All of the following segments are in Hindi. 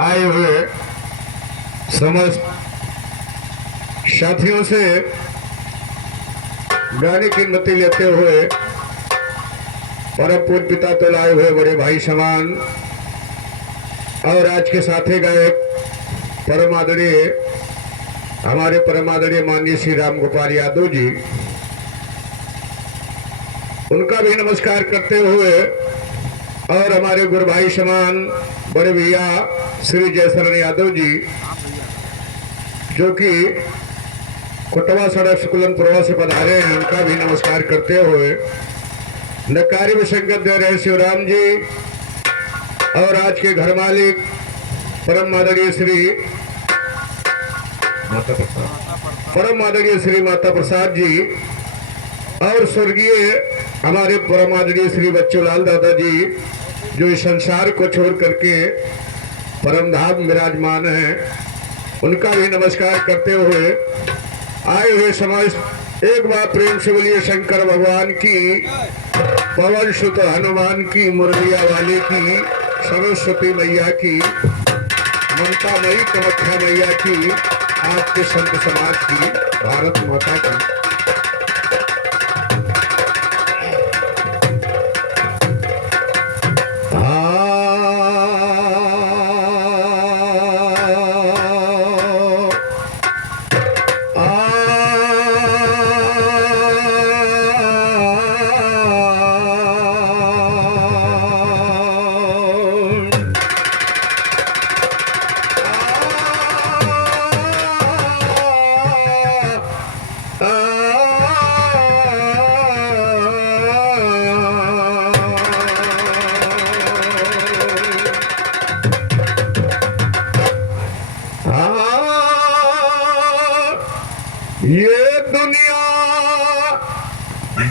आए हुए समस्त साथियों से गाने की अनुमति लेते हुए परम पूज्य पिता तो लाए हुए बड़े भाई समान और आज के साथी गायक परम आदरणीय हमारे परम आदरणीय माननीय श्री राम गोपाल यादव जी, उनका भी नमस्कार करते हुए और हमारे गुरु भाई समान बड़े भैया श्री जयशरण यादव जी जो कि कोटवा सड़क सुकुलनपुरवा से पधारे हैं, उनका भी नमस्कार करते हुए नकारी में संगत दे रहे शिवराम जी और आज के घर मालिक परम आदरणीय श्री माता प्रसाद जी और स्वर्गीय हमारे परम आदरणीय श्री बच्चूलाल दादा जी जो इस संसार को छोड़ करके परम धाम विराजमान हैं, उनका भी नमस्कार करते हुए आए हुए समाज एक बार प्रेम से बोलिए शंकर भगवान की, पवन सुत हनुमान की, मुरलिया वाले की, सरस्वती मैया की, ममता मई कामाख्या मैया की, आपके संत समाज की, भारत माता की। ये दुनिया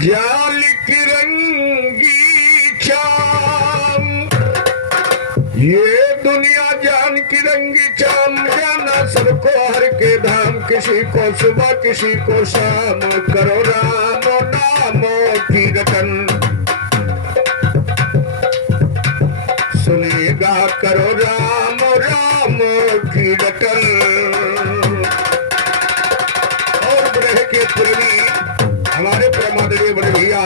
जाल की रंगी चाम, ये दुनिया जान की रंगी चाम, जाना सबको हर के धाम, किसी को सुबह किसी को शाम, करो राम नामों की रटन, सुनेगा करो राम राम की रटन। हमारे परमादरणीय बड़े भैया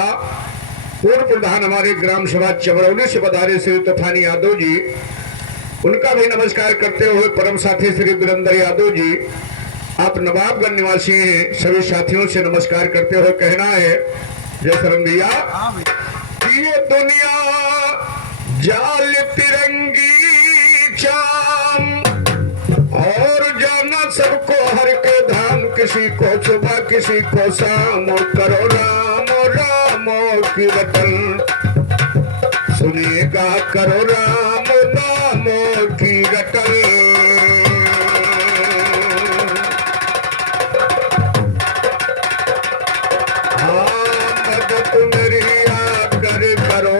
पूर्व प्रधान हमारे ग्राम सभा चमरौली से पधारे श्री तूफानी यादव जी, उनका भी नमस्कार करते हुए परम साथी श्री वीरेंद्र यादव जी, आप नवाबगंज निवासी हैं, सभी साथियों से नमस्कार करते हुए कहना है जय शरण भैया, ये दुनिया जाल तिरंगी चाम और जाना सबको हर के धाम, किसी को सुबह किसी को शाम, करो राम राम की रटन, सुनेगा करो राम नाम की रटन। मदद मेरी आकर करो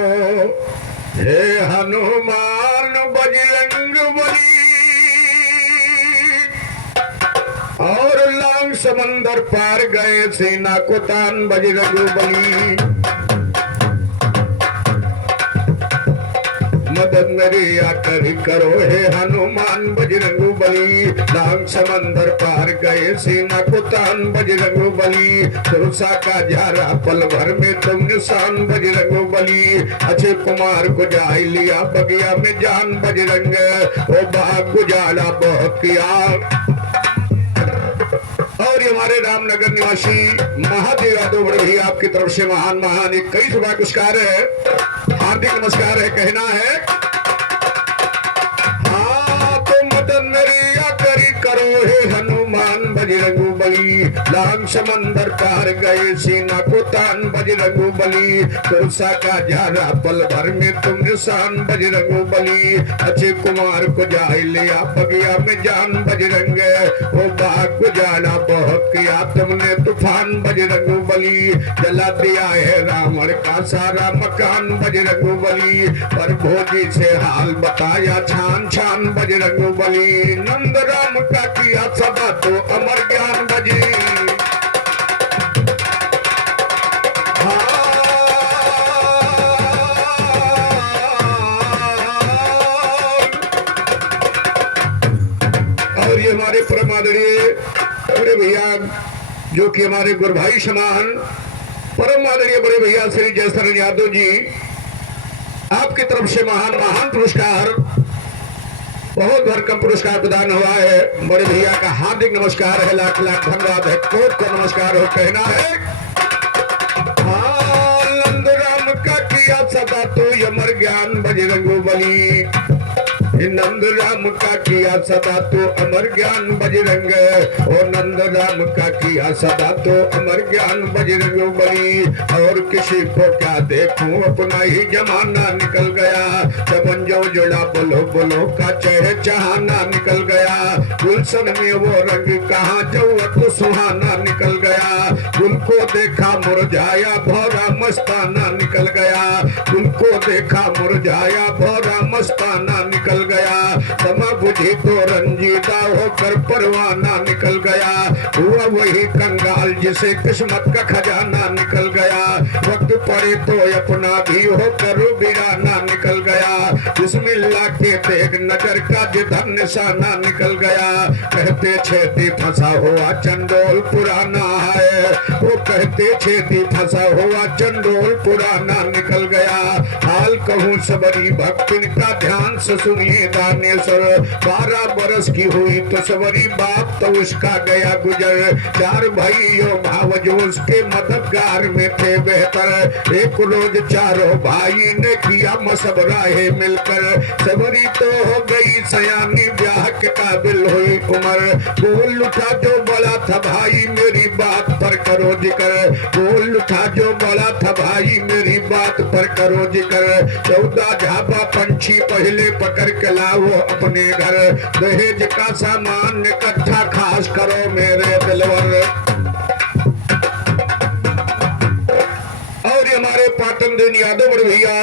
हे हनुमान बजरंग बली, और लांग समंदर पार गए सेना को तान बजरंग बली, मदद मेरी आकर करो हे हनुमान बजरंग बली, लांग समंदर पार गए सेना को तान बजरंग बली, सुरसा का झारा पल भर में तुम निशान बजरंग बली, अक्षय कुमार को जाय लिया बगिया में जान बजरंग, ओ बाग गुजारा बहुत किया। और हमारे रामनगर निवासी महादेव यादव बड़े भी आपकी तरफ से महान महान एक कई सभा पुरस्कार है, हार्दिक नमस्कार है, कहना है हाँ तो मदन नरिया करी करो हे हनुमान बजरंग बली, लांग समंदर पार गए सीना को तान बजरंग बली, तुलसा का झारा पल भर में तुम निशान बजरंग बली, अक्षय कुमार को जाय लिया बगिया में जान बजरंग, वो बाग गुजारा बहुत किया तुमने तूफान बजरंग बली, जला दिया है रावण का सारा मकान बजरंग बली, पर भोजी से हाल बताया छान छान बजरंग बली, नंद राम का किया सदा तो अमर ज्ञान बजी। ये हमारे परम आदरणीय बड़े भैया जो कि हमारे गुरु भाई समान परम आदरणीय बड़े भैया श्री जयशरण यादव जी, आपकी तरफ से महान पुरस्कार, बहुत भरकम पुरस्कार प्रदान हुआ है। बड़े भैया का हार्दिक नमस्कार है, लाख लाख धन्यवाद है, कोट का नमस्कार हो। कहना है नंद राम का किया सदा तो अमर ज्ञान बजरंग बली, नंद राम का किया सदा तो अमर ज्ञान बजरंग, और नंद राम का किया सदा तो अमर ज्ञान बजरंग बली। और किसी को क्या देखूं अपना ही जमाना निकल गया, चमन जो जुड़ा बोलो बोलो का चेहरे चहाना निकल गया। गुलशन में वो रंग कहाँ जो तो सुहाना निकल गया, गुल को देखा मुरझाया भौरा मस्ताना निकल गया, गुल को देखा मुरझाया भौरा मस्ताना निकल गया। समा बुझी तो रंजीदा होकर परवाना निकल गया, हुआ वही कंगाल जिसे किस्मत का खजाना निकल गया। वक्त पड़े तो अपना भी होकर बिराना निकल गया, बिस्मिल्लाह के तेग नजर का जिधर निशाना निकल गया। कहते छेती फंसा हुआ चंडोल पुराना है, वो कहते छेती फंसा हुआ चंडोल पुराना निकल गया। हाल कहूँ सबरी भक्तिन का ध्यान से सुनिए दानेश्वर, 12 बरस की हुई तो सबरी बाप तो उसका गया गुजर। 4 भाइयों भाव जो उसके मददगार में थे बेहतर, एक रोज चारों भाई ने किया मशवरा मिलकर। सबरी तो हो गई सयानी, ब्याह के काबिल हुई उम्र, बोल उठा जो बड़ा था भाई मेरी बात पर करो जिक्र, बोल उठा जो बड़ा था भाई मेरी बात पर करो जिक्र। 14 झाबा पंछी पहले पकड़ के लाओ अपने घर, दहेज का सामान इकट्ठा खास करो मेरे दिलवर। और हमारे पाटन दिन यादव बड़े भैया,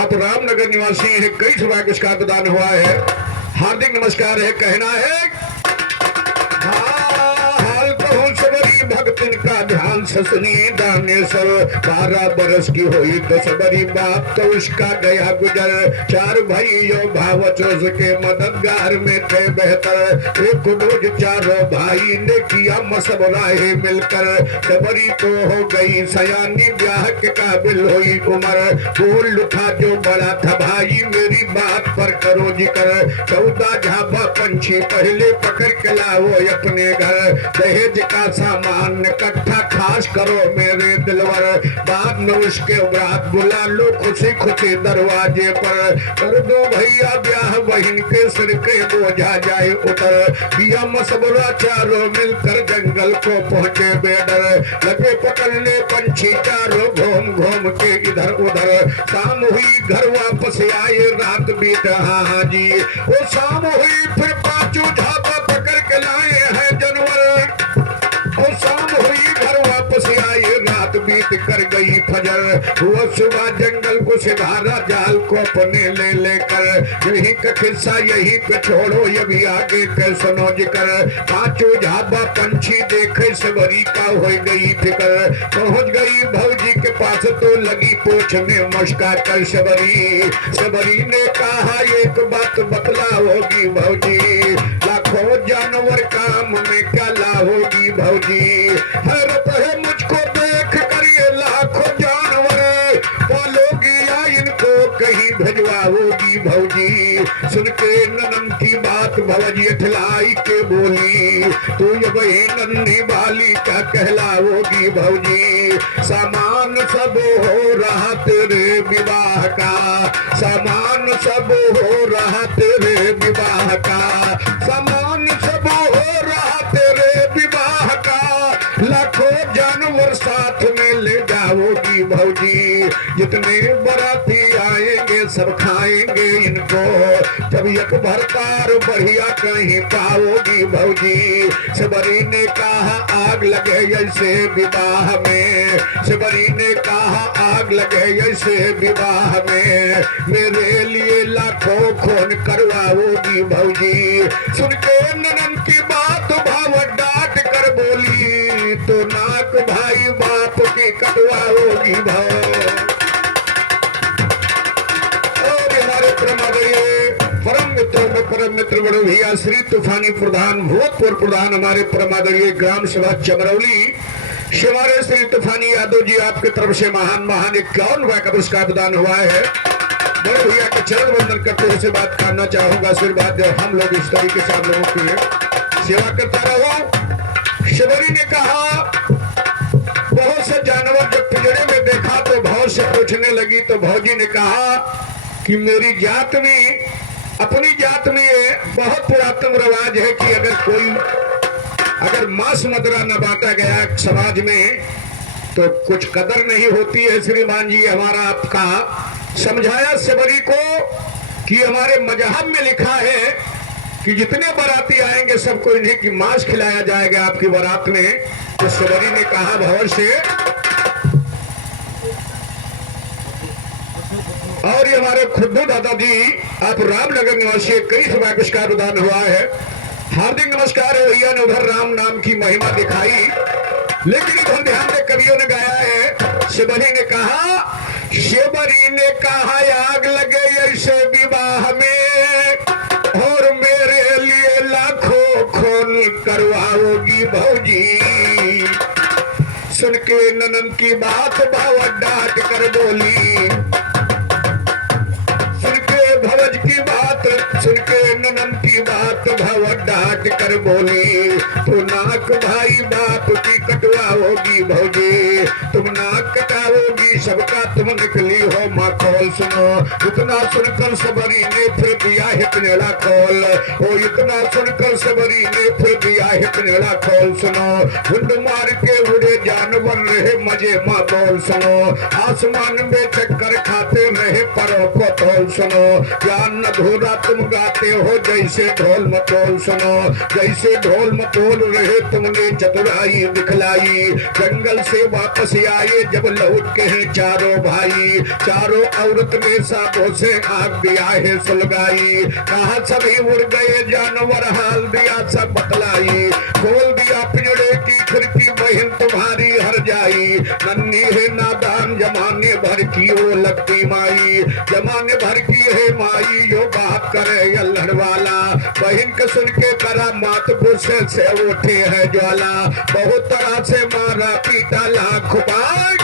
आप रामनगर निवासी हैं, कई सभा पुरस्कार प्रदान हुआ है, हार्दिक नमस्कार है। कहना है हाल कहूँ सबरी भक्तिन का ध्यान से सुनिए दानेश्वर, 12 बरस की हुई तो सबरी बाप तो उसका गया गुजर। 4 भाइयों भावचोस के मददगार में थे बेहतर, एक रोज चारों भाई ने किया मशवरा मिलकर। सबरी तो हो गई सयानी, ब्याह के काबिल हुई उम्र, बोल उठा जो बड़ा था भाई मेरी बात पर करो जिक्र। 14 झाबा पंछी पहले पकड़ के लाओ अपने घर, दहेज का सामान इकट्ठा खास करो मेरे दिलवर। बाद में उसके बाद बुला लो खुशी खुशी दरवाजे पर, कर दो भैया ब्याह बहन के सिर के बोझा जाए उतर। किया मशवरा चारों मिलकर जंगल को पहुंचे बेडर, लगे पकड़ने पंछी चारों घूम घूम के इधर उधर। शाम हुई घर वापस आए रात बीत हाँ जी, वो शाम हुई फिर 5 झाबा पकड़ के लाए हैं जानवर। और शाम हुई घर वापस आए रात बीत कर गई फजर, वो सुबह जंगल को सिधारा जाल को अपने ले लेकर। यही का किस्सा यही पे छोड़ो ये भी आगे के सुनो जिक्र। 5 झाबा पंछी देखे सबरी का हो गई फिकर, पहुंच गई भौजी के पास तो लगी पूछने मुस्का कर सबरी। सबरी ने कहा एक बात बतला होगी भौजी, लाखों जानवर काम में क्या ला होगी भौजी। हैरत है मुझको देख कर ये लाखों जानवर, पालोगी या इनको कहीं भिजवाओगी भौजी। सुन के ननन की बात भौजी अठलाई के बोली, तू ये वही नन्ही बाली क्या कहलाओगी भौजी। सामान सब हो रहा तेरे विवाह का, सामान सब हो रहा तेरे विवाह का, सामान सब हो रहा तेरे विवाह का। लाखों जानवर साथ में ले जाओगी भौजी, जितने बाराती आएंगे सब खाएंगे इनको, जब एक भरतार बढ़िया कहीं पाओगी भौजी। सबरी ने कहा आग लगे ऐसे विवाह में, सबरी ने कहा आग लगे ऐसे विवाह में, मेरे लिए लाखों खून करवाओगी भौजी। सुन के ननन की बात भाव डांट कर बोली, तो नाक भाई बाप की कटवाओगी भाव। परम मित्र बड़े भैया श्री तूफानी प्रधान, भूतपूर्व प्रधान हमारे परमादरणीय ग्राम सभा चमरौली शिवारे श्री तूफानी यादव जी, आपकी तरफ से महान महान 51वां का पुरस्कार प्रदान हुआ है। बड़े भैया के चरण वंदन करते हुए बात करना चाहूंगा। आशीर्वाद हम लोग इस तरीके से आप लोगों की सेवा करता रहो। शिवरी ने कहा, बहुत से जानवर जब पिंजरे में देखा तो भाव से पूछने लगी, तो भौजी ने कहा कि मेरी जात में, अपनी जात में बहुत पुरातन रिवाज है कि अगर मांस मदरा न बांटा गया समाज में तो कुछ कदर नहीं होती है। श्रीमान जी हमारा आपका समझाया सबरी को कि हमारे मजहब में लिखा है कि जितने बाराती आएंगे सबको इन्हें की मांस खिलाया जाएगा आपकी बारात में। तो सबरी ने कहा भवन से, और ये हमारे खुद्दू दादाजी आप रामनगर निवासी 21वां पुरस्कार प्रदान हुआ है। हार्दिक नमस्कार है। भैया ने उधर राम नाम की महिमा दिखाई, लेकिन इधर ध्यान दे कवियों ने गाया है। शिवरी ने कहा, शिवरी ने कहा आग लगे ऐसे विवाह में, और मेरे लिए लाखों खून करवाओगी भौजी। सुन के ननन की बात भाव डांट कर बोली, सुन के ननन की बात भव डांट कर बोली, तो नाक भाई बाप की कटवाओगी भौजी। तुम नाक कटाओगी सबका तुम निकली हो माखौल। सुनो इतना सुनकर सबरी ने फिर दिया है पिनेड़ा खोल, ओ इतना सुनकर सबरी ने फिर दिया है पिनेड़ा खोल। सुनो झुंड मार के उड़े जानवर रहे मजे माँ बोल। सुनो आसमान में चक्कर खाते रहे परों को तोल। सुनो ज्ञान अधूरा तुम गाते हो जैसे ढोल मटोल। सुनो जैसे ढोल मटोल रहे तुमने चतुराई दिखलाई। जंगल से वापस आए जब लौट के हैं चारों भाई, चारों औरत ने सांपों से आग दिया है सुलगाई। कहा सभी उड़ गए जानवर हाल दिया सब बतलाई। खोल दिया पिंजड़े की खिड़की बहन तुम्हारी हर जाई। नन्ही है नादान जमाने भर की वो लगती माई, जमाने भर की है माई जो बात करे अल्हड़ वाला। बहन के सुन के करा मात गुस्से से उठे है ज्वाला। बहुत तरह से मारा पीटा लाख बार,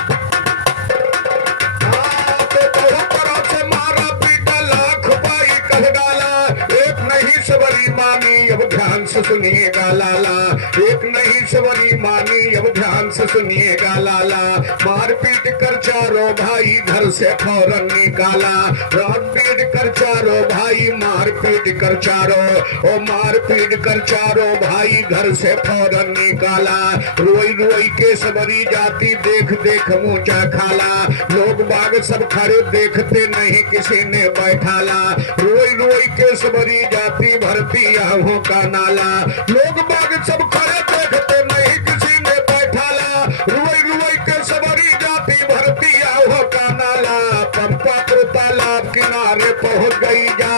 तो बहुत तरह से मारा पीटा लाख बाई कह डाला। एक नहीं सबरी मानी अब ध्यान से सुनिएगा लाला, एक नहीं सबरी मानी अब ध्यान से सुनिएगा लाला। मार पीट कर चारों भाई घर से फौरन निकाला। रात पीट कर चारों भाई मार पीट कर चारों, ओ मार पीट कर चारों भाई घर से फौरन निकाला। रोई रोई के सबरी जाती देख देख मुंचा खाला। लोग बाग सब खड़े देखते नहीं किसी ने बैठाला। रोई रोई के सबरी जाती भरती आहों का नाला। लोग बाग सब खड़े देखते नहीं किसी ने बैठाला। रोई रोई के सबरी जाती भरती आहों का नाला। पंपा तो तालाब किनारे पहुंच गई जा।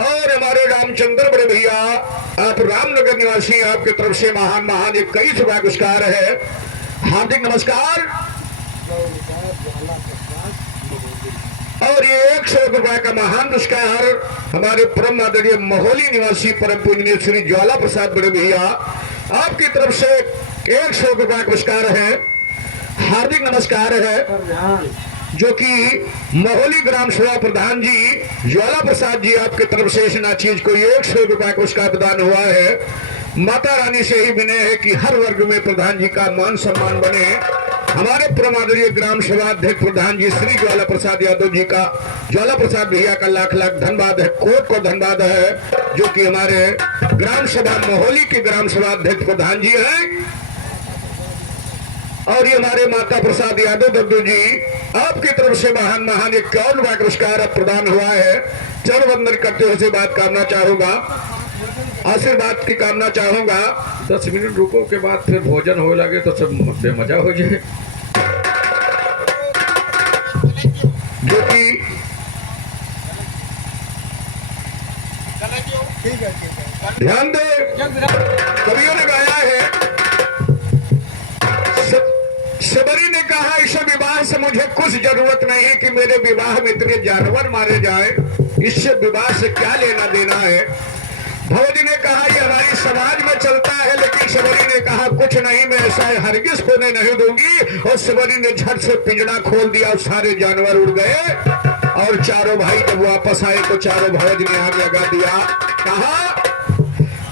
और हमारे रामचंद्र बड़े भैया आप रामनगर निवासी, आपकी तरफ से महान महान 21वां पुरस्कार है। हार्दिक नमस्कार। और ये 100 रुपए का महान पुरस्कार हमारे परम आदरणीय महोली निवासी परम पूजनीय श्री ज्वाला प्रसाद बड़े भैया, आपकी तरफ से 100 रुपए का पुरस्कार है। हार्दिक नमस्कार है जो कि महोली ग्राम सभा प्रधान जी ज्वाला प्रसाद जी, आपके तरफ से इस चीज को 100 रुपए का पुरस्कार प्रदान हुआ है। माता रानी से ही विनय है कि हर वर्ग में प्रधान जी का मान सम्मान बने। हमारे परमादरणीय ग्राम सभा अध्यक्ष प्रधान जी श्री ज्वाला प्रसाद यादव जी का, ज्वाला प्रसाद भैया का लाख लाख धन्यवाद है, कोट को धन्यवाद है जो कि हमारे ग्राम सभा महोली के ग्राम सभा अध्यक्ष प्रधान जी हैं। और ये हमारे माता प्रसाद यादव दद्दू जी, आपकी तरफ से महान महान 51वां पुरस्कार प्रदान हुआ है। चरण वंदन करते हुए बात करना चाहूंगा, आशीर्वाद की कामना चाहूंगा। 10 मिनट रुको के बाद फिर भोजन हो लगे तो सब बेमजा हो जाए। जो कि ध्यान दे कवियों ने गाया है। सबरी ने कहा इस विवाह से मुझे कुछ जरूरत नहीं कि मेरे विवाह में इतने जानवर मारे जाए। इससे विवाह से क्या लेना देना है। भवजी ने कहा ये हमारी समाज में चलता है, लेकिन शबरी ने कहा कुछ नहीं, मैं ऐसा हरगिज होने नहीं दूंगी। और शबरी ने झट से पिंजड़ा खोल दिया और सारे जानवर उड़ गए। और चारों भाई जब वापस आए तो चारों भवज ने आग लगा दिया। कहा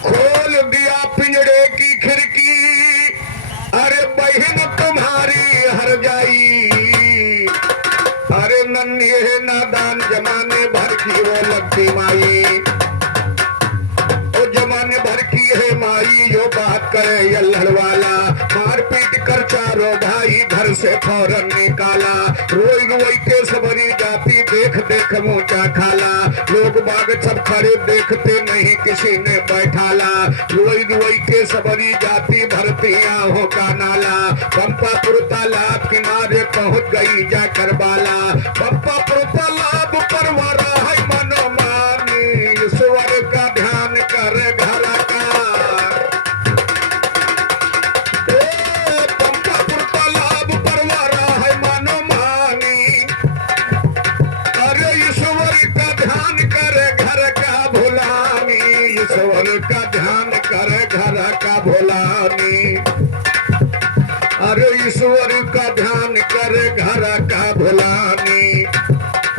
खोल दिया पिंजड़े की खिड़की, अरे बहन तुम्हारी हर जाई, अरे नन्हे नादान जमाने भर की वो लगती माई, जमाने भर की है माई जो बात करे अल्हड़ वाला। मार पीट कर चारों भाई घर से फौरन निकाला। रोई रोई के सबरी जाती देख देख मोचा खाला। लोग बाग सब खड़े देखते नहीं किसी ने बैठाला। रोई रोई के सबरी जाती भरती आहों का नाला। पंपापुर तालाब किनारे पहुंच गई जाकर बाला। पंपापुर तालाब पर वारा है मनोमानी, ईश्वर का ध्यान कर घर का। पंपापुर तालाब पर वारा है मनोमानी, अरे ईश्वर का ध्यान कर घर का भुलानी, ईश्वर का ध्यान कर घर का भुलानी, अरे ईश्वर का ध्यान कर घर का भुलानी।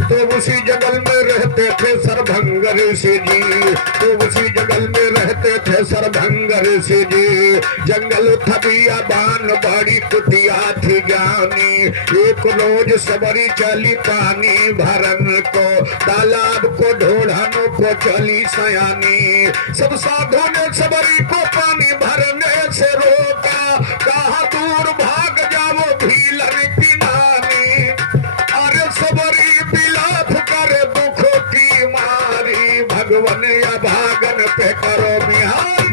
तो उसी जंगल में रहते थे सरभंग ऋषि जी, तो उसी जंगल में रहते थे सरभंग ऋषि जी। जंगल थबिया बान बड़ी कुटिया थी ज्ञानी। एक रोज सबरी चली पानी भरन को, तालाब को ढोढ़ानों को चली सयानी। सब साधु ने सबरी को पानी भरने से रोका, कहा दूर भाग जाओ भीलन की नानी। अरे सबरी भगवन या भागन पे करो मिहार,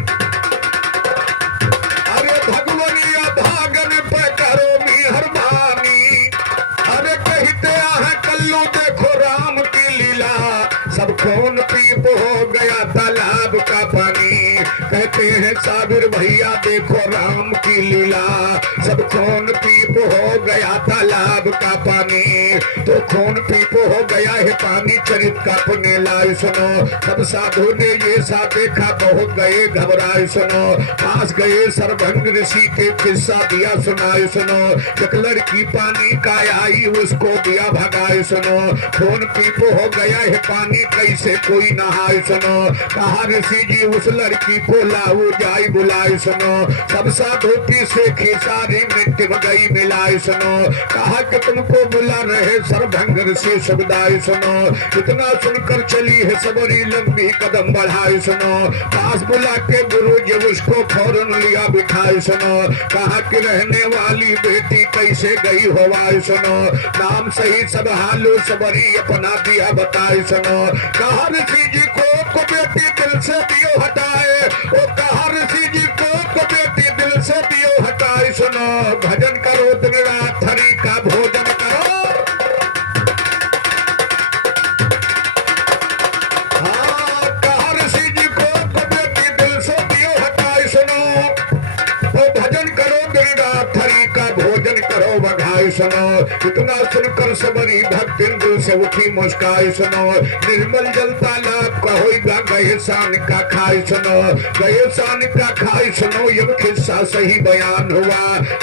अरे भगवन या भागन पे करो मिहरबानी। अरे कहते हैं कल्लू देखो राम की लीला, सब खून पीप हो गया तालाब का पानी। कहते हैं साबिर भैया देखो राम की लीला, सब खून पीप हो गया तालाब का पानी। तो खून पीप हो गया है पानी चरित का पुण्य लाए सुनो। सब साधु ने ये सा देखा बहुत गए घबराए सुनो। पास गए सरभंग ऋषि के किस्सा दिया सुनाए सुनो। एक लड़की पानी का आई उसको दिया भगाए सुनो। खून पीप हो गया है पानी कैसे कोई नहाए सुनो। कहा ऋषि जी उस लड़की को लाओ जाई बुलाए सुनो। सब साधु की सेखी सारी मिट्टी में गई मिलाए सुनो। कहा कि तुमको बुला रहे सरभंग ऋषि सुखदाई सुनो। इतना सुनकर चली है सबरी लंबी कदम बढ़ाई सुनो। पास बुला के गुरु जी उसको फौरन लिया बिठाई सुनो। कहा कि रहने वाली बेटी कैसे गई होवाई सुनो। नाम सही सब हालो सबरी अपना दिया बताए सुनो। कहा ऋषि जी को बेटी दिल से दियो हटाए, ओ कहा ऋषि जी को बेटी दिल से दियो हटाए सुनो। भजन करो दिन रात हरि का भोजन करो। सुनो इतना सुनकर सबरी भक्तिन दिल से उठी मुस्काई सुनो। निर्मल जल तालाब का होगा गए शान का खाई सुनो। गए शान का खाई सुनो ये किस्सा सही बयान हुआ।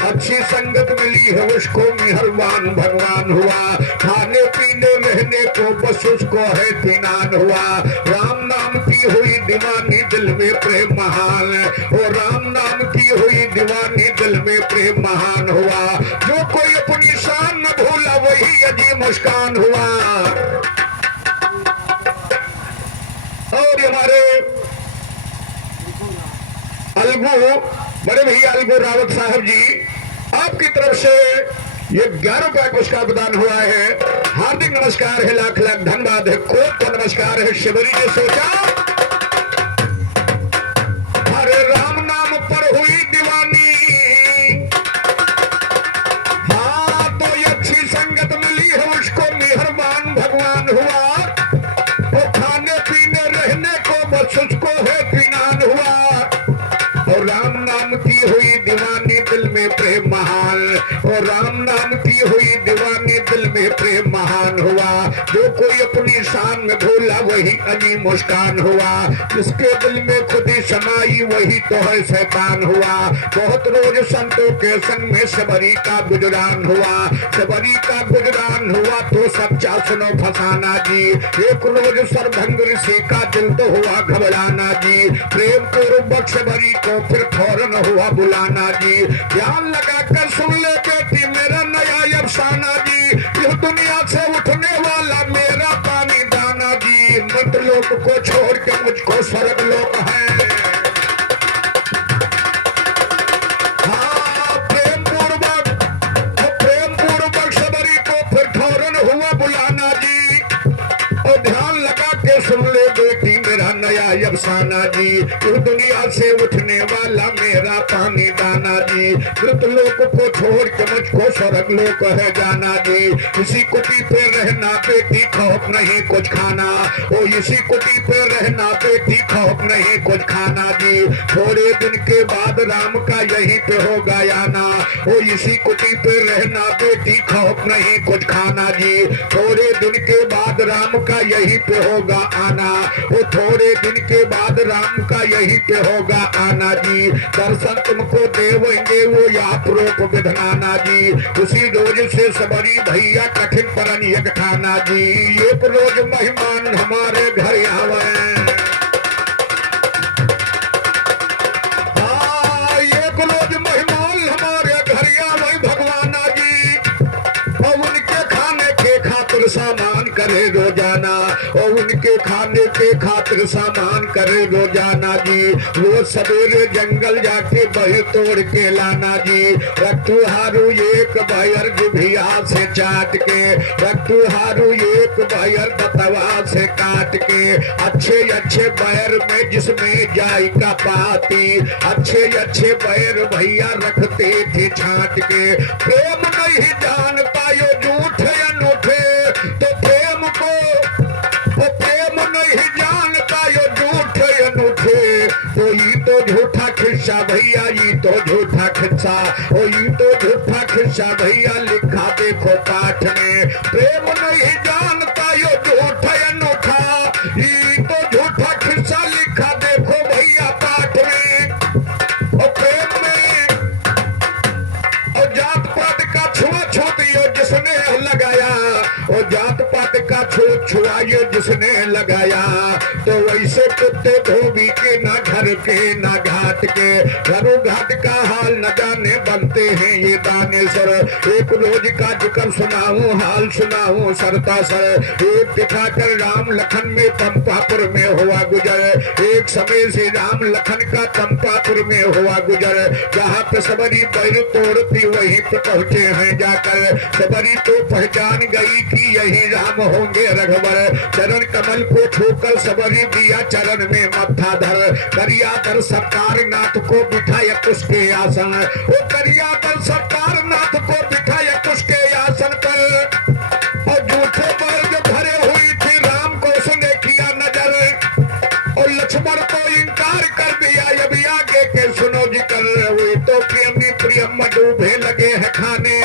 अच्छी संगत मिली है उसको मेहरबान भगवान हुआ। खाने पीने रहने को बस उसको है इत्मीनान हुआ। राम नाम की हुई दीवानी दिल में प्रेम महान, ओ राम नाम की हुई दीवानी दिल में प्रेम महान हुआ। जो कोई अपनी शान न भूला वही अजीब मुस्कान हुआ। और हमारे अलगू बड़े भैया अलगू रावत साहब जी आपकी तरफ से ये 11 रुपए पुरस्कार प्रदान हुआ है। हार्दिक नमस्कार है, लाख लाख धन्यवाद है, कोट को नमस्कार है। शिवरी ने सोचा हरे राम नाम पर हुई दीवानी, हाँ तो ये अच्छी संगत मिली है उसको मेहरबान भगवान हुआ। वो खाने पीने रहने को बस उसको है इत्मीनान हुआ। और राम नाम की हुई दीवानी दिल में प्रेम महान, और राम नाम की हुई दीवानी दिल में प्रेम महान हुआ। जो कोई अपनी शान में भूला वही अजी मुस्कान हुआ, जिसके दिल में खुद ही समाई वही तो है शैतान हुआ। बहुत रोज संतों के संग में सबरी का गुजरान हुआ, सबरी का गुजरान हुआ तो सच्चा सुनो फसाना जी। एक रोज सरभंग ऋषि का दिल तो हुआ घबराना जी, प्रेम पूर्वक सबरी को फिर फौरन हुआ बुलाना जी। ध्यान लगा कर सुन ले बेटी मेरा नया अफसाना जी, इस दुनिया से उठने वाला मेरा पानी दाना जी। मृत लोक को छोड़ के मुझको स्वर्ग लोक है। हाँ, प्रेम पूर्वक सबरी को फिर फौरन हुआ बुलाना जी। और ध्यान लगा के सुन ले बेटी मेरा नया अफसाना जी, इस दुनिया से उठने वाला मेरा पानी दाना जी। मृत लोक को छोड़ के मुझको स्वर्ग लोक है जाना जी। इसी कुटी पे रहना बेटी खौफ नहीं कुछ खाना, ओ इसी कुटी पे रहना बेटी खौफ नहीं कुछ खाना जी। थोड़े दिन के बाद राम का यहीं पे होगा आना, ओ इसी कुटी पे रहना बेटी खौफ नहीं कुछ खाना जी। थोड़े दिन के बाद राम का यहीं पे होगा आना, ओ थोड़े दिन के बाद राम का यहीं पे होगा आना जी। दर्शन तुमको देवेंगे वो आप रूप विधनाना जी। उसी रोज से सबरी भैया कठिन परन यज्ञ खाना जी। एक रोज मेहमान हमारे घर आवे, हाँ एक रोज मेहमान हमारे घर आवे भगवाना जी। और उनके खाने के खातिर सामान करे रोजाना, और उनके खाने के खातिर सामान करे रोजाना जी। वो सवेरे जंगल जाके बही तोड़ के लाना जी। रखुहारू एक बयर जिभिया से चाट के, रखुहारू एक बयर दतवा से काट के। अच्छे अच्छे बैर में जिसमें जाई का पाती, अच्छे अच्छे बैर भैया रखते थे छाट के। प्रेम नहीं जान पायो झूठ अनूठे, तो प्रेम को प्रेम नहीं जान पायो झूठ अनूठे। तो ये तो झूठा खिस्सा भैया, ये तो झूठा खिस्सा, ओ ये तो झूठा खिस्सा भैया लिखा देखो पाठ में। प्रेम नहीं जान पायो झूठ अनूठा, ये तो झूठा खिस्सा लिखा देखो भैया पाठ में। और प्रेम में और जात पात का छुआछूतियों जिसने लगाया, और जात पात का छूत छुआइयो जिसने लगाया। तो वैसे कुत्ते धोबी के ना घर के ना घाट के, घरों घाट का हाल न जाने बनते हैं ये दानेश्वर। एक रोज का जिक्र सुनाऊं हाल सुनाऊं सरता सर। एक दिखाकर राम लखन में पंपापुर में हुआ गुजर, एक समय से राम लखन का पंपापुर में हुआ गुजर। जहाँ पे सबरी पैर तोड़ती वहीं पे पहुंचे हैं जाकर। सबरी तो पहचान गई कि यही राम होंगे रघुवर। चरण कमल को छूकर सबरी दिया चरण में मत्था धर। करियाधर सरकार नाथ को बिठाया उसके आसन, वो करियाधर सरकार नाथ को बिठाया उसके आसन पर। और झूठे वर्ग भरे हुई थी राम को उसने किया नजर, और लक्ष्मण को इनकार कर दिया। अभी आगे के सुनो जिक्र, हुई तो प्रेमी प्रियम डूबे लगे हैं खाने।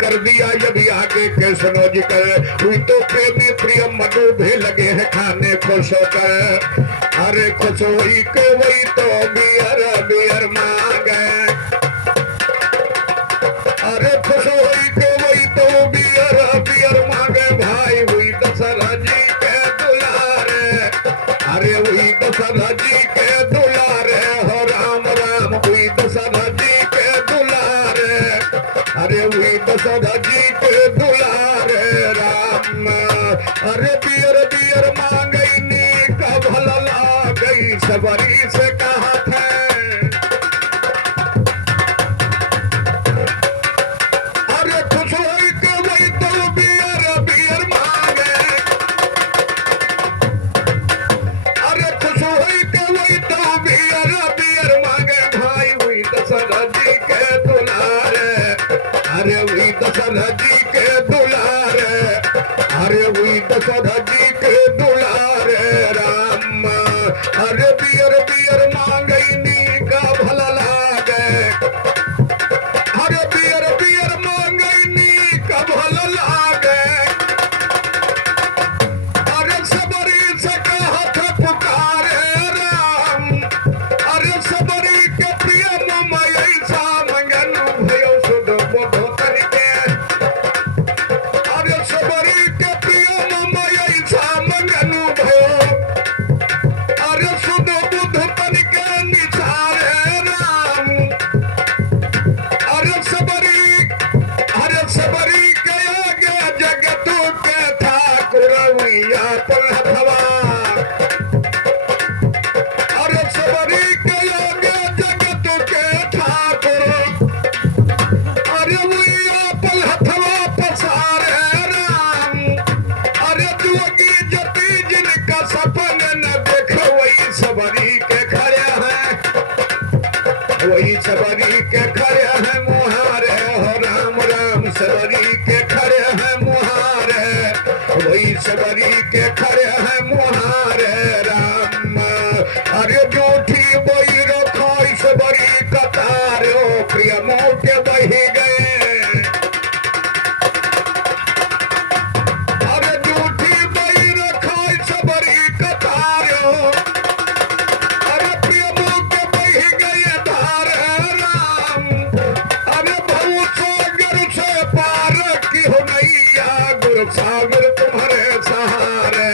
कर दिया अभी आगे के सुनो जिक्र, हुई तो प्रेमी प्रियम मधु भी लगे हैं खाने खुश होकर। अरे खुश हुई के वही तो बियर बियर मांगे, अरे खुश हुई के वही तो बियर बियर मांगे। भाई हुई दशरथ जी के दुलारे, अरे हुई दशरथ जी के दुलारे हो राम राम। हुई दशरथ जी के दुलारे, अरे हुई दशरथ जी के दुलारे राम। अरे बियर बियर मांगई नी का भला ला गई सबरी से कहा थे। अरे खुश हुई के वही तो बियर बियर मांगे, अरे खुश हुई के वही तो बियर बियर मांगे। भाई हुई दशरथ जी के दुलारे, अरे हुई दशरथ जी के दुलारे, अरे हुई दशरथ जी के दुलारे राम। अरे बियर बियर मांगई नी का भला ला वही सबरी के खड़े हैं मुहारे हो राम राम सबरी के खड़े हैं मुहारे वही सबरी के खड़े हैं मुहारे राम अरे जूठी वही रखो सबरी कतार प्रिय मोटे बही गए अरे जूठी वही रखो सबरी कतार अरे प्रिय मोटे बही गए धार राम अरे बहु सागर से पार की हो नैया गुरु सागर तुम्हारे सहारे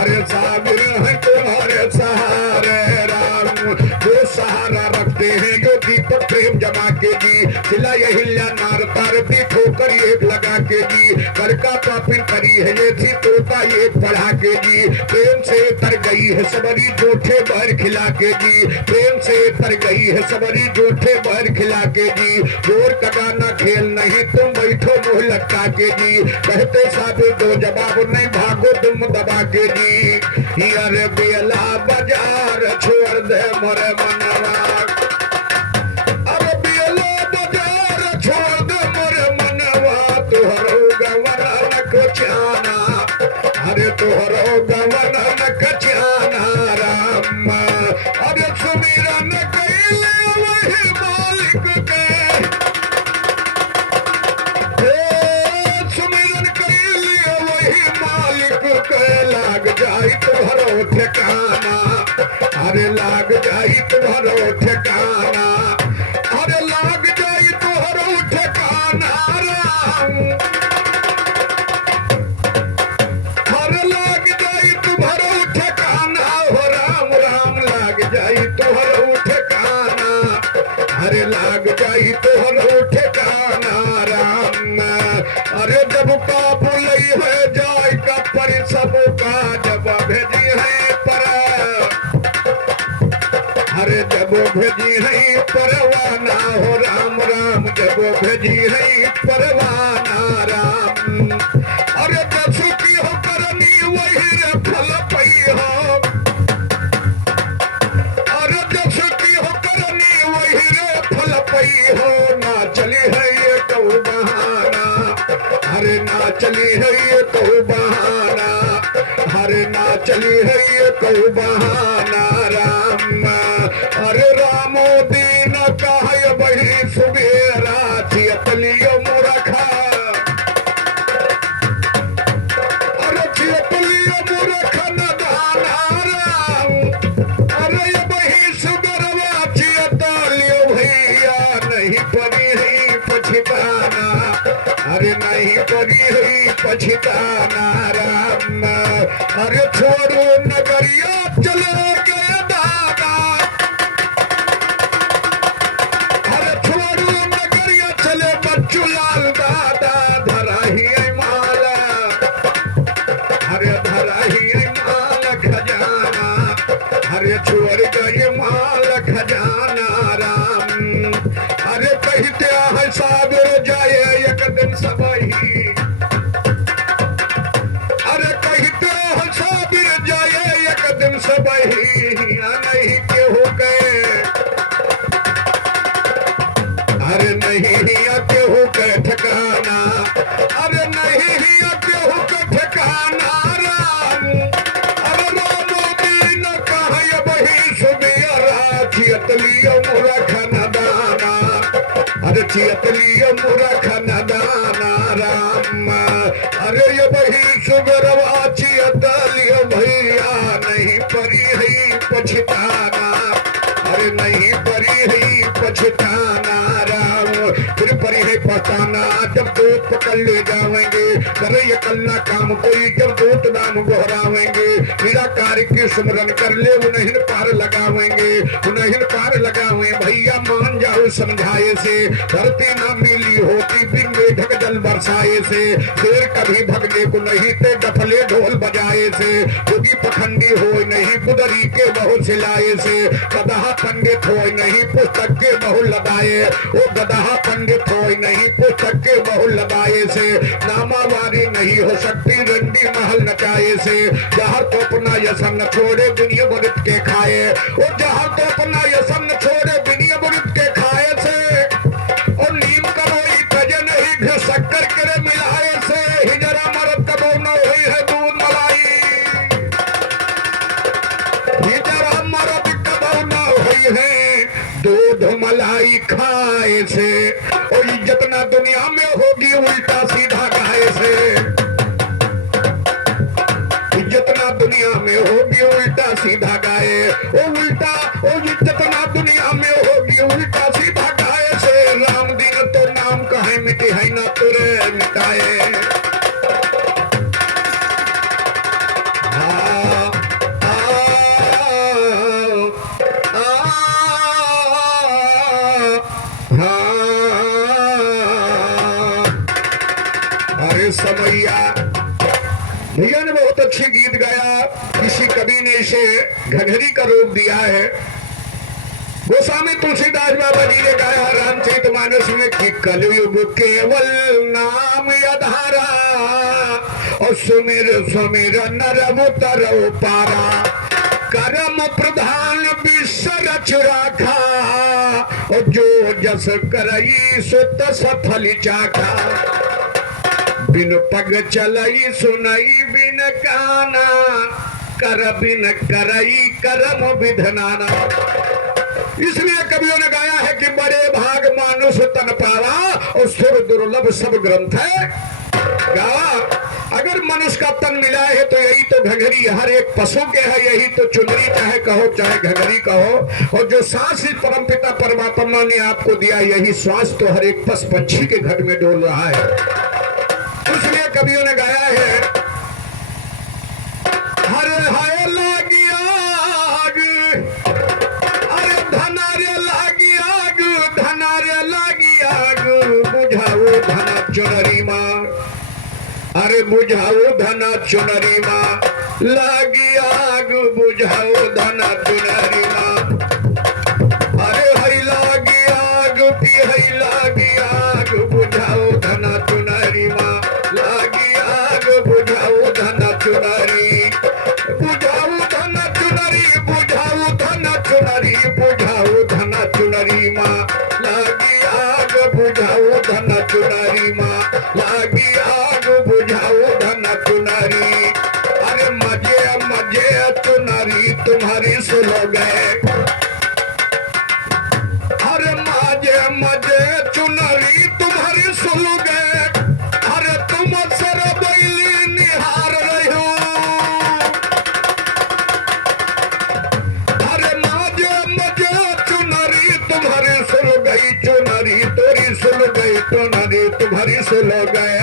अरे सागर है तुम्हारे सहारे राम जो सहारा रखते हैं जो दीपक प्रेम जमा के जी सिला ये हिल्या नार तार दी ठोकर एक लगा के जी कर का पापिन करी है ये थी तोता ये पढ़ा के जी प्रेम से तर गई है सबरी जोठे बहर खिला के जी प्रेम से तर गई है सबरी जोठे बहर खिला के जी जोर का गाना खेल नहीं तुम बैठो मुंह लटका के जी कहते साधु दो जवाब नहीं भागो तुम दबा के जी अरे बेला बाजार छोड़ दे मोरे मनवा अरे बेला बाजार छोड़ दे मोरे मनवा तुहरो गवना न जाना अरे तुहरो गवना न जाना राम अरे सुमिरन कैले वही मालिक के सुमिरन कैले वही मालिक के लाग जाई तुम्हारो ठिकाना अरे लाग जाई तुम्हारो ठिकाना अरे लाग जाई तुम्हारो ठिकाना राम अरे लाग जाई तुम्हारो ठिकाना हो राम राम लाग जाई तुम्हारो ठिकाना अरे लाग जाई तुम्हारो ठिकाना राम अरे जब पाप लई है जाय का पर सब का जब भेजी है पर अरे जब भेजी है परवाना हो राम राम जब भेजी है परवाना राम अरे जसु की हो करनी वही रे फल पई हो अरे जसु की हो करनी वही रे फल पई हो ना चली है ये तो बहाना अरे ना चली है ये तो बहाना अरे ना चली है ये तो बहाना राम अरे रामो दीन कहा बही सुबेरा चियतलियो मुरखा अरे चियतलियो मुरखा न दाना राम अरे बही सुबेरवा चियतलियो भैया नहीं पड़ी है पछताना अरे नहीं पड़ी है पछताना राम अरे छोड़ो नगरिया चलो गए दादा अरे छोड़ो नगरिया चले बच्चू लाल दादा धरा ही माल अरे धरा ही माल खजाना अरे छोड़ गए माल खजाना राम अरे कहते है सागर जाए एक दिन सबही अरे कहते हैं साबिर जाए एक दिन सबही नहीं केहू गए अरे नहीं केहू के ठिकाना अरे नहीं केहू के ठिकाना राम अरे रामो दीन कहा बही सुबियरा चियतलियो मुरखन दाना अरे चियतलियो मुरखन दाना राम अरे ये बही सुबरवा चियतलियो भैया नहीं परी है पछताना अरे नहीं परी है पछताना राम फिर परी है पछताना जब दूत पकड़ ले जाएंगे करे ये कल्ला काम कोई जब दूत नाम गोहरावेंगे मेरा कार्य की सुमरन कर ले उन्हें पार लगावेंगे उन्हें पार लगावे भैया मान जाओ समझाए से धरती ना मिली होती बिन ढक जल बरसाए से शेर कभी भगने को नहीं ते डफले ढोल बजाए से योगी पखंडी हो नहीं कुदरी के बहु सिलाए से गदहा पंडित हो नहीं पुस्तक के बहु लगाए वो गदहा पंडित हो नहीं पुस्तक के बहु लगाए से नामावारी नहीं हो सकती रंडी महल नचाए से जहर तो अपना यसन छोड़े दुनिया बरत के खाए वो जहर तो अपना यसन छोड़े दुनिया बरत दूध मलाई खाए से, और इज्जत ना दुनिया में होगी उल्टा सीधा गाय से। इज्जत ना दुनिया में होगी उल्टा सीधा गाय, ओ उल्टा ओ इज्जत ना दुनिया में होगी उल्टा सीधा गाय से। राम दिन तो नाम कहे मिटे है ना तुरे मिटाए। समैया भैया ने बहुत अच्छे गीत गाया। किसी कवि ने इसे घघरी का रूप दिया है। गोस्वामी तुलसीदास बाबा जी ने गाया रामचरितमानस में कि कलयुग केवल नाम आधारा, और सुमिर सुमिर नर उतर पारा। कर्म प्रधान विश्व रच राखा, और जो जस करई सो तस फल चाखा। बिन पग चलई सुनई बिन काना, कर बिन करई करम विधनाना। इसलिए कवियों ने गाया है कि बड़े भाग मानुष तन पावा, और सुर दुर्लभ सब ग्रंथ है गावा। अगर मनुष्य का तन मिला है तो यही तो घघरी हर एक पशु के है, यही तो चुनरी चाहे कहो चाहे घघरी कहो। और जो सांस इस परमपिता परमात्मा ने आपको दिया, यही श्वास तो हर एक पशु पक्षी के घर में डोल रहा है। इसलिए कवियों ने गाया है हर हाय लागी आग, अरे धनारे लागी आग, धनारे लागी आग, बुझाओ धना चुनरी माँ, अरे बुझाओ धना चुनरी माँ, लागी आग बुझाओ धना चुनरी माँ। अरे हई लागी आग की हई लागी आग, बुझाओ धना चुनरी माँ, लागी आग बुझाओ धना चुनरी, बुझाओ धना चुनरी, बुझाओ धना चुनरी, बुझाओ धना चुनरी माँ, लागी आग बुझाओ धना चुनरी माँ, लागी आग बुझाओ धना चुनरी। अरे मजे मजे चुनरी तुम्हारी सुनो गए, अरे मजे मजे चुनरी तुम्हारी सुनो गए। अरे तुम सर बैली निहार रहे हो, अरे मजे मजे चुनरी तुम्हारी सुन गई, चुनरी तोरी सुन गई, चुनरी तुम्हारी सुन गए।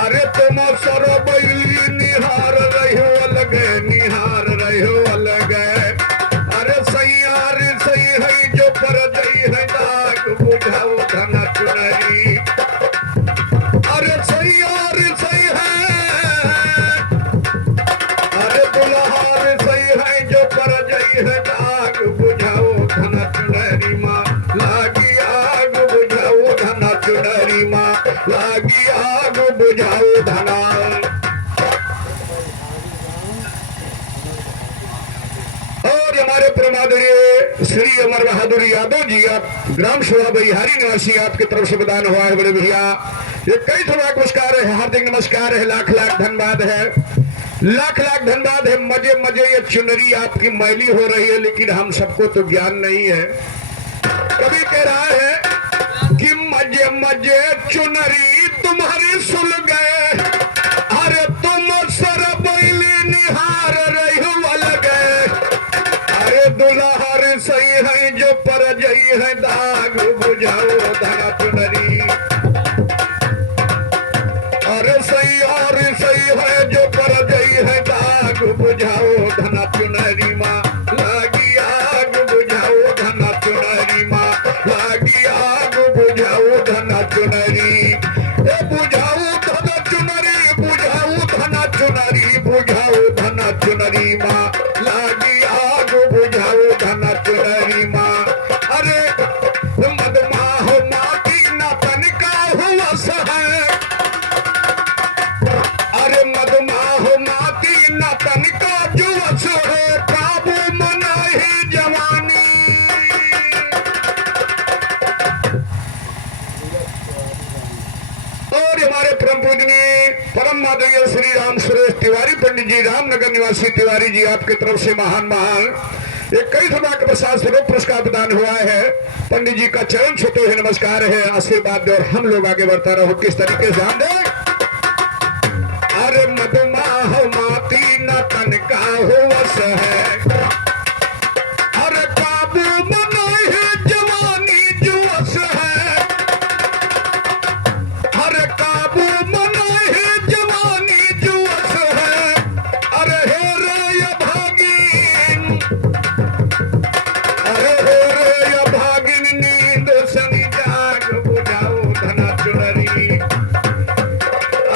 अरे तुम सर बैली निहार रहे हो अलग, निहार रहे हो अलग। अरे सही अरे सही है जो पर जई है दाग, बुझाओ धना चुनरी। अरे सही अरे सही है, अरे दुल्हा सही है जो पर जई है दाग, बुझाओ धना चुनरी माँ, लागी आग बुझाओ धना चुनरी माँ, लागी आग बुझाओ धना। और हमारे परमादरणीय श्री अमर बहादुर यादव जी, आप ग्राम सभा बिहारी निवासी, आपकी तरफ से प्रदान हुआ है बड़े भैया। ये कई थोड़ा नमस्कार है, हार्दिक नमस्कार है, लाख लाख धन्यवाद है, लाख लाख धन्यवाद है। मजे मजे ये चुनरी आपकी मैली हो रही है, लेकिन हम सबको तो ज्ञान नहीं है। कभी कह रहा है कि मजे मजे चुनरी तुम्हारी सुन गए, अरे तुम सर बैली निहार रही हो अलग। अरे दुल्हा सही है जो पर जई है दाग, बुझाओ धना चुनरी। अरे सही और सही है जो पर जई है दाग, बुझाओ धना चुनरी माँ, लागी आग बुझाओ धना चुनरी माँ, लागी आग बुझाओ धना चुनरी। बुझाओ धना चुनरी, बुझाओ धना चुनरी, बुझाओ धना चुनरी माँ, लागी आग बुझाओ धना चुनरी माँ। अरे मदमाह माटी न तनिका हुआ है, अरे मदमाह माटी न तनिका जुवस है, काबू मना ही जवानी। और हमारे परम पूजनीय परम आदरणीय श्री राम सुरेश तिवारी पंडित जी, रामनगर निवासी तिवारी जी, आपकी तरफ से महान महान 21 रुपया का प्रसाद स्वरूप पुरस्कार प्रदान हुआ है। पंडित जी का चरण छूते हुए नमस्कार है, आशीर्वाद दे और हम लोग आगे बढ़ता रहो। किस तरीके से हम दे? अरे मधुमाह माती न तन का होवस है, अरे काबू मनाई है जवानी जुवस है, अरे काबू मनाई है जवानी जुवस है, अरे हे रे ये भागिन, अरे हे रे ये भागिन नींद सनी जाग बुझाओ धना चुनरी,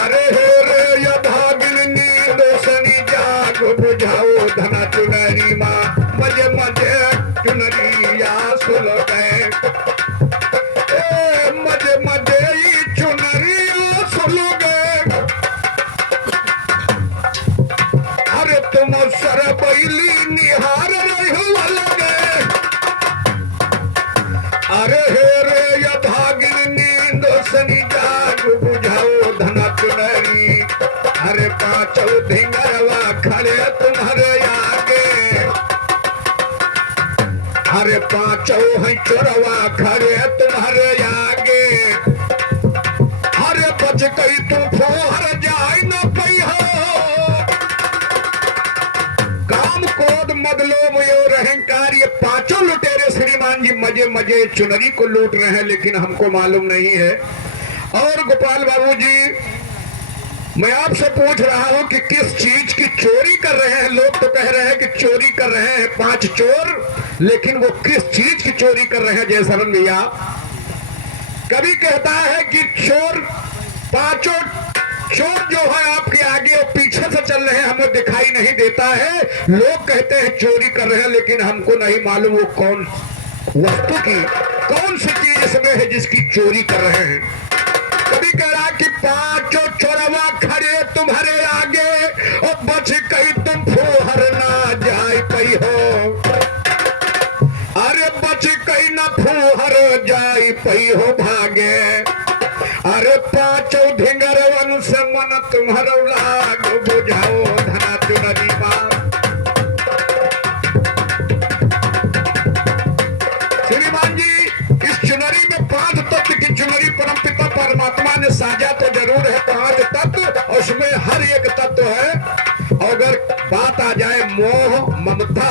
अरे हे रे ये भागिन नींद सनी जाग बुझाओ धना चुनरी माँ मजे मजे चुनरिया सुल गए, मजे मजे ही चुनरिया सुल गए, अरे तुम सर बैली निहार रही लगे, अरे हे रे ये भागिन नींद सनी जाग बुझाओ धना चुनरी, अरे पांचों धिंगरवा खड़े तुम्हारे आगे, अरे पांचों हैं चोरवा खड़े तुम्हारे आगे, अरे बच गई तुम फोहर जाए न पई हो, काम क्रोध मद लोभ और अहंकार ये पांचों लुटेरे श्रीमान जी मजे मजे चुनरी को लूट रहे हैं, लेकिन हमको मालूम नहीं है। और गोपाल बाबू जी, मैं आपसे पूछ रहा हूं कि किस चीज की चोरी कर रहे हैं? लोग तो कह रहे हैं कि चोरी कर रहे हैं 5 चोर, लेकिन वो किस चीज की चोरी कर रहे हैं? जयशरण भैया कभी कहता है कि चोर, पांचों चोर जो है आपके आगे और पीछे से चल रहे हैं, हमें दिखाई नहीं देता है। लोग कहते हैं चोरी कर रहे हैं, लेकिन हमको नहीं मालूम वो कौन वस्तु की, कौन सी चीज इसमें है जिसकी चोरी कर रहे हैं। कभी कह रहा कि पांचों चोरवा खड़े तुम्हारे आगे और बच गई तुम फोहर ना जाए पई हो, अरे बच गई ना फोहर जाए पई हो भागे, अरे पांचों धिंगरवन से मन तुम्हारा लाग बुझाओ धना चुनरी माँ। श्रीमान जी, इस चुनरी में 5 तत्व की चुनरी परमपिता परमात्मा ने साझा तो जरूर है, 5 तत्व, उसमें हर एक तत्व है। अगर बात आ जाए मोह, ममता,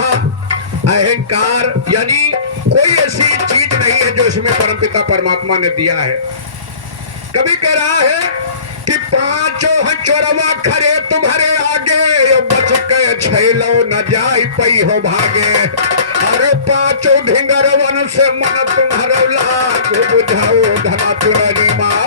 अहंकार, यानी कोई ऐसी चीज नहीं है जो इसमें परमपिता परमात्मा ने दिया है। कभी कह रहा है कि पांचों हैं चोरवा खड़े तुम्हारे आगे, बच के छैलो न जाए पई हो भागे, अरे पांचों धिंगरवन से मन तुम्हारा लाग बुझाओ धना चुनरी माँ,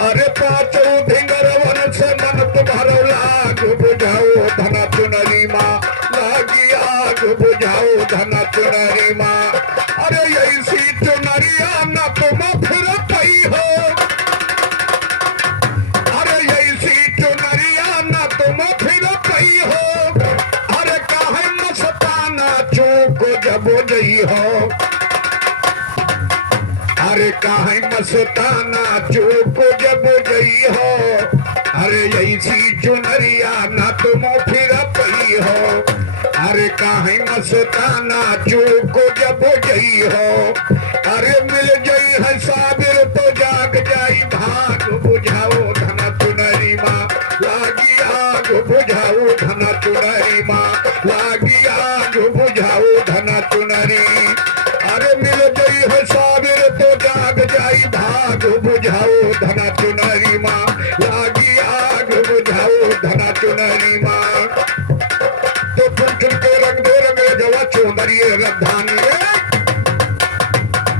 अरे पांचों धिंगरवन से मन तुम्हारा लाग बुझाओ धना चुनरी माँ, लागी आग बुझाओ धना चुनरी माँ, अरे ऐसी चुनरिया न तुम फिर पई हो, अरे ऐसी चुनरिया न तुम फिर पई हो, अरे काहे मस्ताना चूक जब जई हो, अरे काहे मस्ताना चूक जब जई हो, अरे ऐसी चुनरिया न तुम फिर पई हो, अरे काहे मस्ताना चूक जब जई हो, अरे मिल जई है साबिर तो जाग जाई भाग बुझाओ धना चुनरी माँ, लागी आग बुझाओ धना चुनरी माँ, लागी आग बुझाओ धना चुनरी, अरे मिल जई है साबिर तो जाग जाई भाग बुझाओ धना चुनरी माँ, लागी आग बुझाओ धना चुनरी माँ। तो चुन चुन के रंग दे रंग जवा चुनरी रधानी,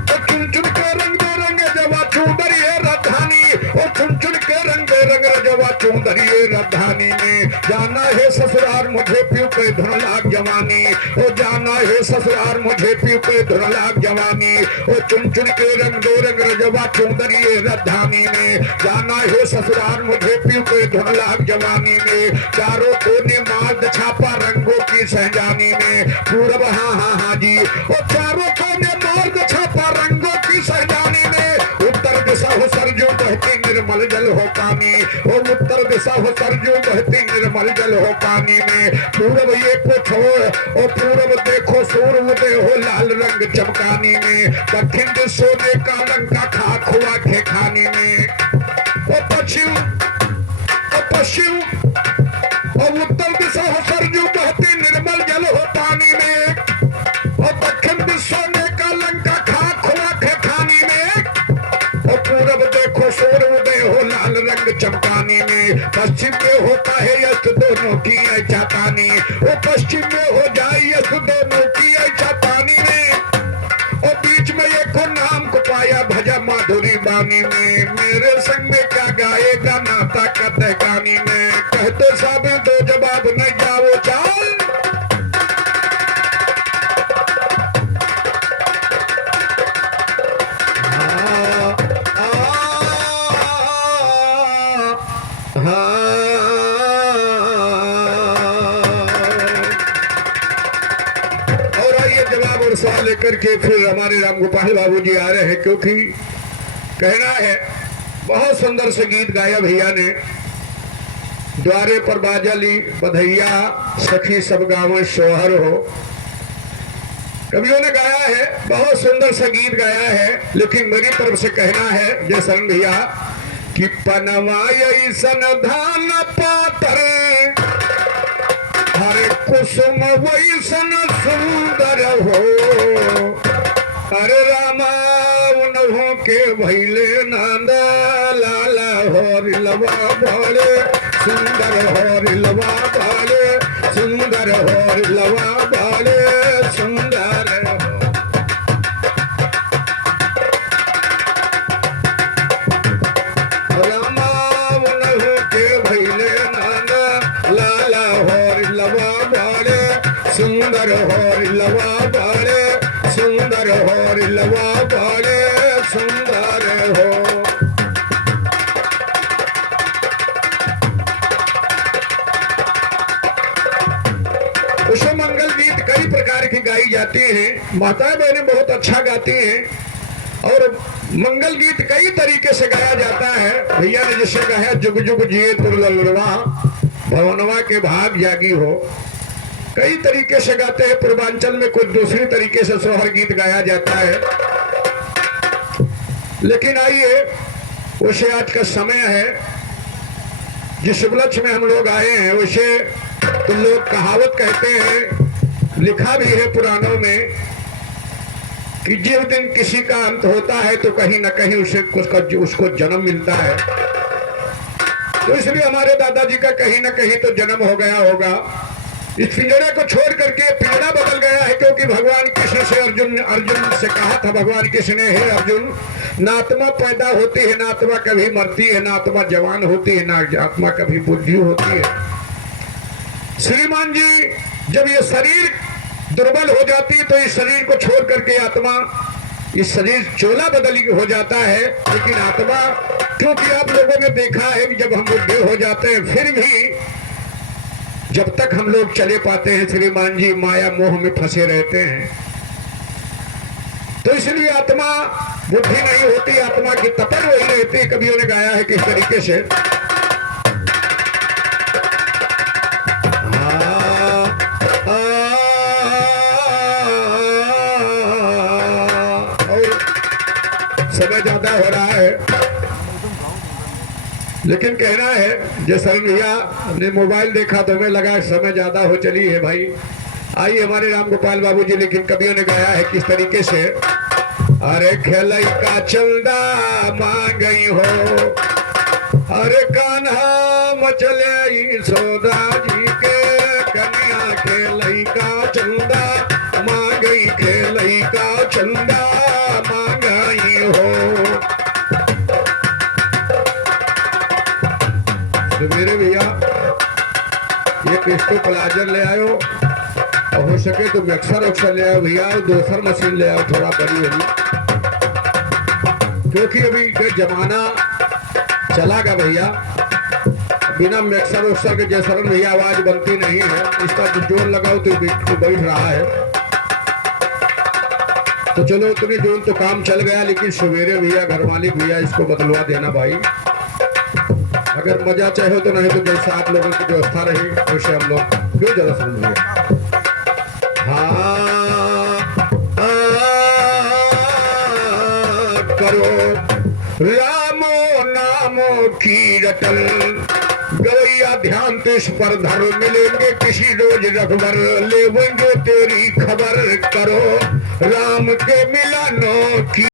तो चुन चुन के रंग दे रंग जवा चुनरी रधानी, और चुन चुन के रंग दे रंग जवा चुनरी रधानी में जाना है ससुराल मुझे पीऊ पे धुन लाग जवानी, ओ जाना है ससुराल मुझे पीऊ पे धुन लाग जवानी, ओ चुन चुन के रंग दे रंग जवा चुनरी रधानी में जाना है ससुराल मुझे पीऊ पे धुन लाग जवानी में, चारों कोने मार्ग छापा रंगों की सहजानी में, पूरब हाँ हाँ हाँ जी, और चारों कोने मार्ग छापा रंगों की सहजानी में, उत्तर दिशा हो सरजू बहती निर्मल जल हो पानी, ओ उत्तर दिशा हो सरजू बहती निर्मल निर्मल जल हो पानी में। पूरब ये को छोड़ और पूरब देखो सूर्य उदय हो लाल रंग चमकानी में। दक्षिण दिश सोने का रंग का खाक हुआ ठेखानी में। और पश्चिम और उत्तर दिशा हो सरजू बहती निर्मल जल हो पानी में। और दक्षिण दिश सोने का रंग का खाक हुआ ठेखानी में। और पूरब देखो सूर्य उदय हो लाल रंग चमकानी में। पश्चिम में होता है यश दोनों की ऐसा तानी। वो पश्चिम में हो जाए यश दोनों की ऐसा तानी में। और बीच में एक नाम को पाया भजा माधुरी बानी में। मेरे संग में क्या गाएगा नाता कद गानी में। कहते साबिर दो जवाब नहीं जाओ चाल। सवाल लेकर के फिर हमारे राम गोपाल बाबू जी आ रहे हैं, क्योंकि कहना है बहुत सुंदर से गीत गाया भैया ने। द्वारे पर बाजली बधैया सखी सब गाँव सोहर हो, कवियों ने गाया है, बहुत सुंदर सा गीत गाया है। लेकिन मेरी तरफ से कहना है जय शरण भैया कि पनवाई सन धान पातर हरे कुसुम वैसन सुंदर हो। हरे रामा उन्हों के भैले नंद लाला होरिलवा भाले सुंदर होरिलवा भाले सुंदर होरिलवा भाले सुंदर रामा उन्हों के भैले नंद लाला होरिलवा भाले सुंदर होरिलवा भाले सुंदर होरिलवा भाले सुंदर हो। उसमें मंगल गीत कई प्रकार की गाई जाती हैं। माताएं बहनें बहुत अच्छा गाती हैं और मंगल गीत कई तरीके से गाया जाता है। भैया ने जैसे कहा जुग जुग जिए तुरलवा भवनवा के भाग जागी हो, कई तरीके से गाते हैं। पूर्वांचल में कुछ दूसरी तरीके से सोहर गीत गाया जाता है। लेकिन आइए वैसे आज का समय है, जिस उपलक्ष्य में हम लोग आए हैं वैसे तो लोग कहावत कहते हैं, लिखा भी है पुराणों में कि जिस दिन किसी का अंत होता है तो कहीं ना कहीं उसको जन्म मिलता है। तो इसलिए हमारे दादाजी का कहीं ना कहीं तो जन्म हो गया होगा। इस पिंजरे को छोड़ करके पिंजरा बदल गया है, क्योंकि भगवान कृष्ण से अर्जुन से कहा था भगवान कृष्ण ने, हे अर्जुन ना आत्मा पैदा होती है, ना आत्मा कभी मरती है, ना आत्मा जवान होती है, ना आत्मा कभी बुद्धि होती है। श्रीमान जी जब ये शरीर दुर्बल हो जाती है तो इस शरीर को छोड़ करके आत्मा, इस शरीर चोला बदली हो जाता है। लेकिन आत्मा, क्योंकि आप लोगों ने देखा है कि जब हम बुढ़े हो जाते हैं फिर भी जब तक हम लोग चले पाते हैं श्रीमान जी माया मोह में फंसे रहते हैं। तो इसलिए आत्मा बुद्धि नहीं होती, आत्मा की तपन वही रहती है। कवियों ने गाया है किस तरीके से, समय ज्यादा हो रहा है लेकिन कहना है जैसे शरण भैया ने मोबाइल देखा तो हमें लगा समय ज्यादा हो चली है भाई। आइए हमारे राम गोपाल बाबू जी, लेकिन कवियों ने गाया है किस तरीके से, अरे खेलई का चंदा मांगई हो, अरे कान्हा मचले सोदा जी के कन्या खेलई का चंदा मांगई, खेलई का चंदा मांगई हो। मेरे भैया एक स्टोपलाइजर ले आयो और हो सके तो मिक्सर उक्सर ले आओ भैया, और दूसर मशीन ले आओ थोड़ा बड़ी वाली, क्योंकि अभी जमाना चला गया भैया। बिना मिक्सर उक्सर के जैसरन भैया आवाज बनती नहीं है। इसका जोर लगाओ तो बैठ रहा है। तो चलो उतनी जोर तो काम चल गया, लेकिन सवेरे भैया घर मालिक भैया इसको बदलवा देना भाई। अगर मजा चाहे तो, नहीं तो जैसा आप लोगों की व्यवस्था रही वैसे हम लोग क्यों जरा समझिए। हाँ करो रामो नामो की रटल, गवैया ध्यान तो इस पर धर, मिलेंगे किसी रोज रखबर, लेवेंगे तेरी खबर, करो राम के मिलनों की